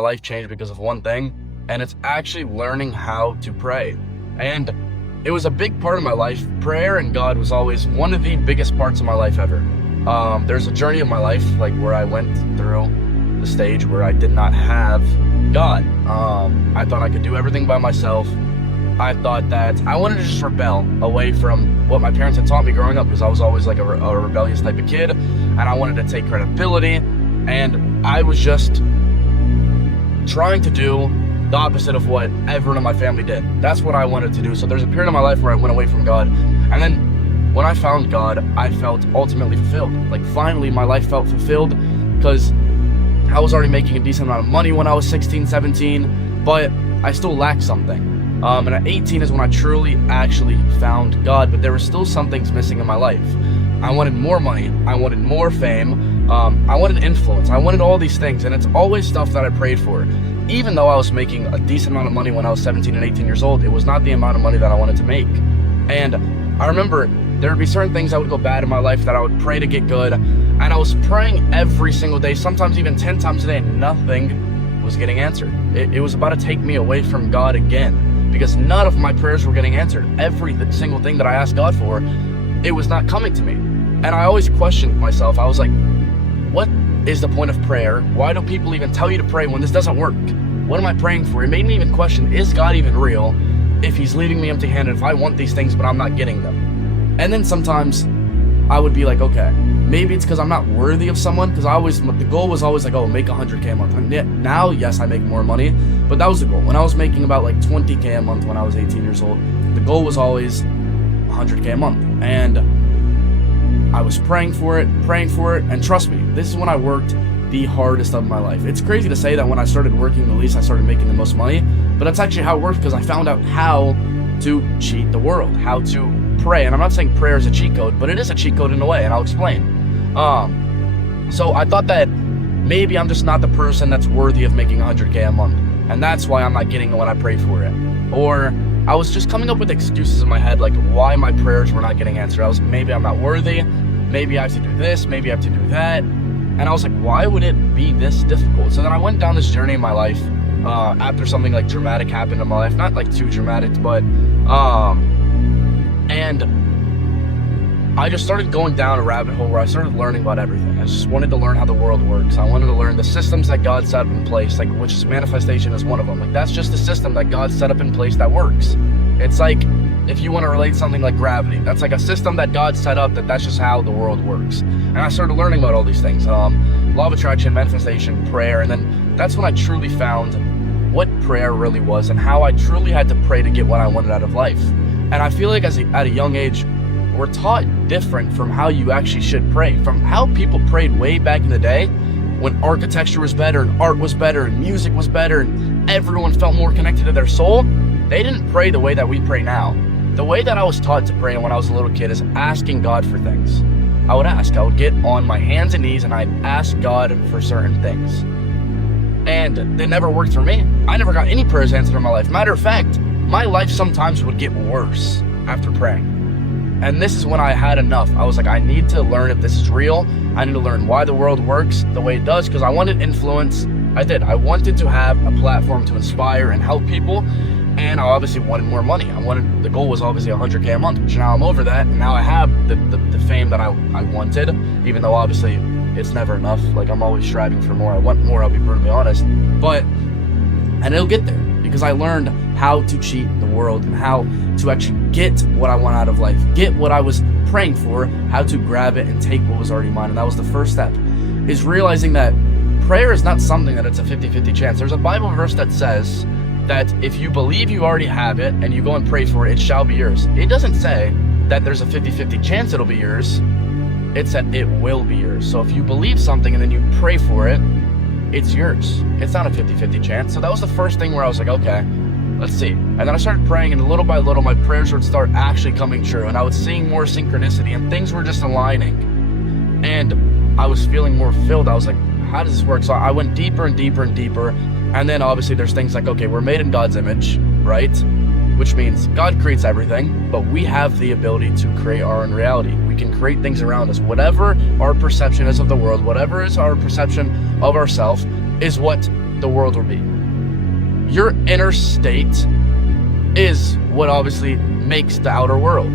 My life changed because of one thing, and it's actually learning how to pray. And it was a big part of my life. Prayer and God was always one of the biggest parts of my life ever. There's a journey of my life, like where I went through the stage where I did not have God. I thought I could do everything by myself. I thought that I wanted to just rebel away from what my parents had taught me growing up, because I was always like a rebellious type of kid, and I wanted to take credibility, and I was just trying to do the opposite of what everyone in my family did. That's what I wanted to do. So there's a period of my life where I went away from God, and then when I found God, I felt ultimately fulfilled. Like finally my life felt fulfilled, because I was already making a decent amount of money when I was 16, 17, but I still lacked something. And at 18 is when I truly actually found God, but there were still some things missing in my life. I wanted more money, I wanted more fame, I wanted influence, I wanted all these things, and it's always stuff that I prayed for. Even though I was making a decent amount of money when I was 17 and 18 years old, it was not the amount of money that I wanted to make. And I remember there would be certain things that would go bad in my life that I would pray to get good, and I was praying every single day, sometimes even 10 times a day, and nothing was getting answered. It was about to take me away from God again, because none of my prayers were getting answered. Every single thing that I asked God for, it was not coming to me. And I always questioned myself. I was like, what is the point of prayer? Why do people even tell you to pray when this doesn't work? What am I praying for? It made me even question, is God even real if he's leaving me empty-handed, if I want these things but I'm not getting them? And then sometimes I would be like, okay, maybe it's because I'm not worthy of someone, because the goal was always like, oh, make 100K a month. And now, yes, I make more money, but that was the goal. When I was making about like 20K a month when I was 18 years old, the goal was always 100K a month. And I was praying for it, and trust me, this is when I worked the hardest of my life. It's crazy to say that when I started working the least, I started making the most money, but that's actually how it worked, because I found out how to cheat the world, how to pray. And I'm not saying prayer is a cheat code, but it is a cheat code in a way, and I'll explain. So I thought that maybe I'm just not the person that's worthy of making 100K a month, and that's why I'm not getting it when I pray for it. Or I was just coming up with excuses in my head, like why my prayers were not getting answered. I was like, maybe I'm not worthy, maybe I have to do this, maybe I have to do that. And I was like, why would it be this difficult? So then I went down this journey in my life, after something like dramatic happened in my life, not like too dramatic, but and I just started going down a rabbit hole where I started learning about everything. I just wanted to learn how the world works. I wanted to learn the systems that God set up in place, like which is manifestation is one of them. Like that's just a system that God set up in place that works. It's like if you want to relate something like gravity, that's like a system that God set up, that's just how the world works. And I started learning about all these things, law of attraction, manifestation, prayer, and then that's when I truly found what prayer really was and how I truly had to pray to get what I wanted out of life. And I feel like at a young age, we're taught different from how you actually should pray, from how people prayed way back in the day when architecture was better and art was better and music was better and everyone felt more connected to their soul. They didn't pray the way that we pray now. The way that I was taught to pray when I was a little kid is asking God for things. I would get on my hands and knees and I'd ask God for certain things. And they never worked for me. I never got any prayers answered in my life. Matter of fact, my life sometimes would get worse after praying. And this is when I had enough. I was like, I need to learn if this is real. I need to learn why the world works the way it does, because I wanted influence. I wanted to have a platform to inspire and help people, and I obviously wanted more money. The goal was obviously 100K a month, which now I'm over that, and now I have the fame that I wanted, even though obviously it's never enough. Like I'm always striving for more. I want more, I'll be brutally honest. And it'll get there, because I learned how to cheat the world and how to actually get what I want out of life, get what I was praying for, how to grab it and take what was already mine. And that was the first step, is realizing that prayer is not something that it's a 50-50 chance. There's a Bible verse that says that if you believe you already have it and you go and pray for it, it shall be yours. It doesn't say that there's a 50-50 chance it'll be yours. It said it will be yours. So if you believe something and then you pray for it, it's yours. It's not a 50-50 chance. So that was the first thing where I was like, okay, let's see. And then I started praying, and little by little, my prayers would start actually coming true. And I was seeing more synchronicity, and things were just aligning. And I was feeling more filled. I was like, how does this work? So I went deeper and deeper and deeper. And then obviously there's things like, okay, we're made in God's image, right? Which means God creates everything, but we have the ability to create our own reality. We can create things around us. Whatever our perception is of the world, whatever is our perception of ourselves, is what the world will be. Your inner state is what obviously makes the outer world.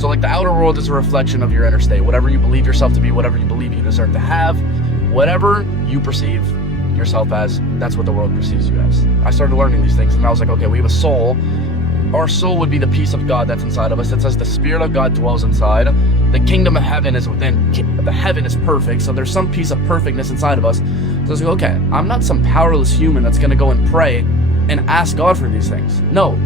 So like the outer world is a reflection of your inner state. Whatever you believe yourself to be, whatever you believe you deserve to have, whatever you perceive yourself as, that's what the world perceives you as. I started learning these things and I was like, okay, we have a soul. Our soul would be the peace of God that's inside of us. It says the Spirit of God dwells inside. The kingdom of heaven is within. The heaven is perfect, so there's some piece of perfectness inside of us. So I was like, okay, I'm not some powerless human that's going to go and pray and ask God for these things. No,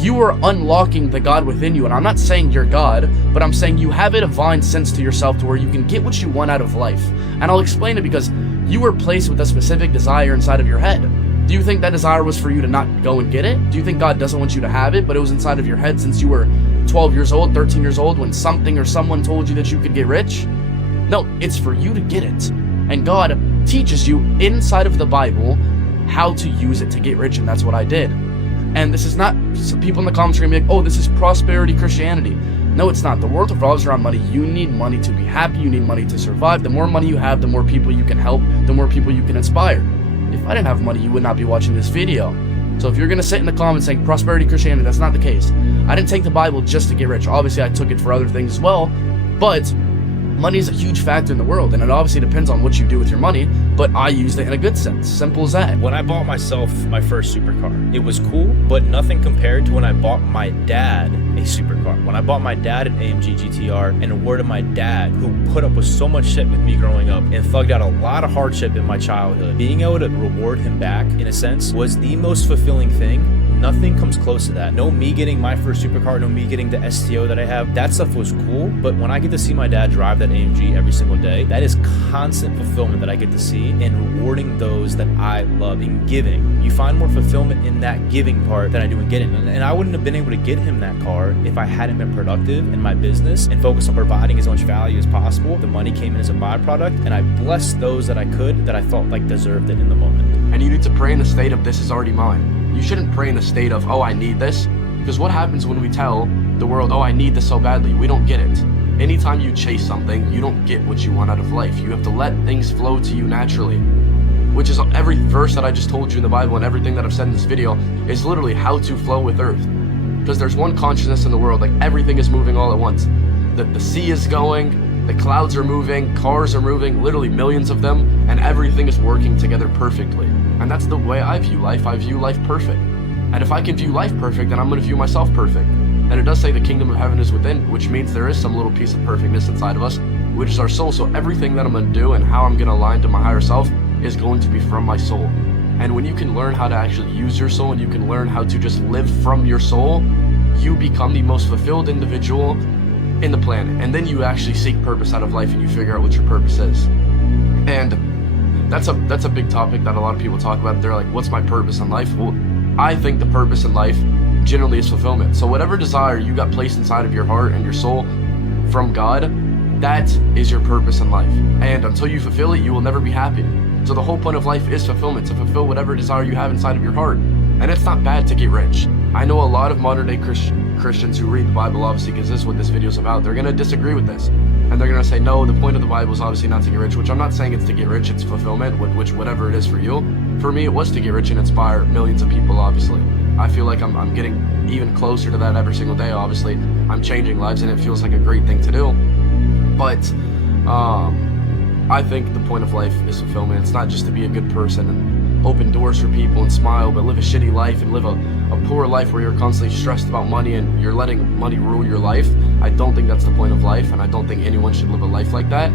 you are unlocking the God within you. And I'm not saying you're God, but I'm saying you have a divine sense to yourself to where you can get what you want out of life. And I'll explain it because you were placed with a specific desire inside of your head. Do you think that desire was for you to not go and get it? Do you think God doesn't want you to have it, but it was inside of your head since you were 12 years old, 13 years old, when something or someone told you that you could get rich? No, it's for you to get it. And God teaches you inside of the Bible how to use it to get rich, and that's what I did. And this is not, some people in the comments are gonna be like, oh, this is prosperity Christianity. No, it's not. The world revolves around money. You need money to be happy. You need money to survive. The more money you have, the more people you can help, the more people you can inspire. If I didn't have money, you would not be watching this video. So if you're going to sit in the comments saying prosperity Christianity, that's not the case. I didn't take the Bible just to get rich. Obviously, I took it for other things as well, but money is a huge factor in the world, and it obviously depends on what you do with your money, but I used it in a good sense. Simple as that. When I bought myself my first supercar, it was cool, but nothing compared to when I bought my dad a supercar. When I bought my dad an AMG GTR and awarded my dad, who put up with so much shit with me growing up and thugged out a lot of hardship in my childhood, being able to reward him back, in a sense, was the most fulfilling thing. Nothing comes close to that. No me getting my first supercar, no me getting the STO that I have. That stuff was cool, but when I get to see my dad drive that AMG every single day, that is constant fulfillment that I get to see in rewarding those that I love, in giving. You find more fulfillment in that giving part than I do in getting. And I wouldn't have been able to get him that car if I hadn't been productive in my business and focused on providing as much value as possible. The money came in as a byproduct, and I blessed those that I could, that I felt like deserved it in the moment. And you need to pray in the state of this is already mine. You shouldn't pray in the state of, oh, I need this. Because what happens when we tell the world, oh, I need this so badly? We don't get it. Anytime you chase something, you don't get what you want out of life. You have to let things flow to you naturally. Which is every verse that I just told you in the Bible and everything that I've said in this video is literally how to flow with earth. Because there's one consciousness in the world, like everything is moving all at once. The sea is going, the clouds are moving, cars are moving, literally millions of them, and everything is working together perfectly. And that's the way I view life. I view life perfect. And if I can view life perfect, then I'm going to view myself perfect. And it does say the kingdom of heaven is within, which means there is some little piece of perfectness inside of us, which is our soul. So everything that I'm going to do and how I'm going to align to my higher self is going to be from my soul. And when you can learn how to actually use your soul and you can learn how to just live from your soul, you become the most fulfilled individual in the planet. And then you actually seek purpose out of life and you figure out what your purpose is. And that's a big topic that a lot of people talk about. They're like, what's my purpose in life? Well, I think the purpose in life generally is fulfillment. So whatever desire you got placed inside of your heart and your soul from God, that is your purpose in life. And until you fulfill it, you will never be happy. So the whole point of life is fulfillment, to fulfill whatever desire you have inside of your heart. And it's not bad to get rich. I know a lot of modern day Christians who read the Bible, obviously, because this is what this video is about. They're going to disagree with this. And they're going to say, no, the point of the Bible is obviously not to get rich, which I'm not saying it's to get rich, it's fulfillment, which whatever it is for you. For me, it was to get rich and inspire millions of people, obviously. I feel like I'm getting even closer to that every single day, obviously. I'm changing lives and it feels like a great thing to do. But I think the point of life is fulfillment. It's not just to be a good person and open doors for people and smile, but live a shitty life and live a poor life where you're constantly stressed about money and you're letting money rule your life. I don't think that's the point of life, and I don't think anyone should live a life like that.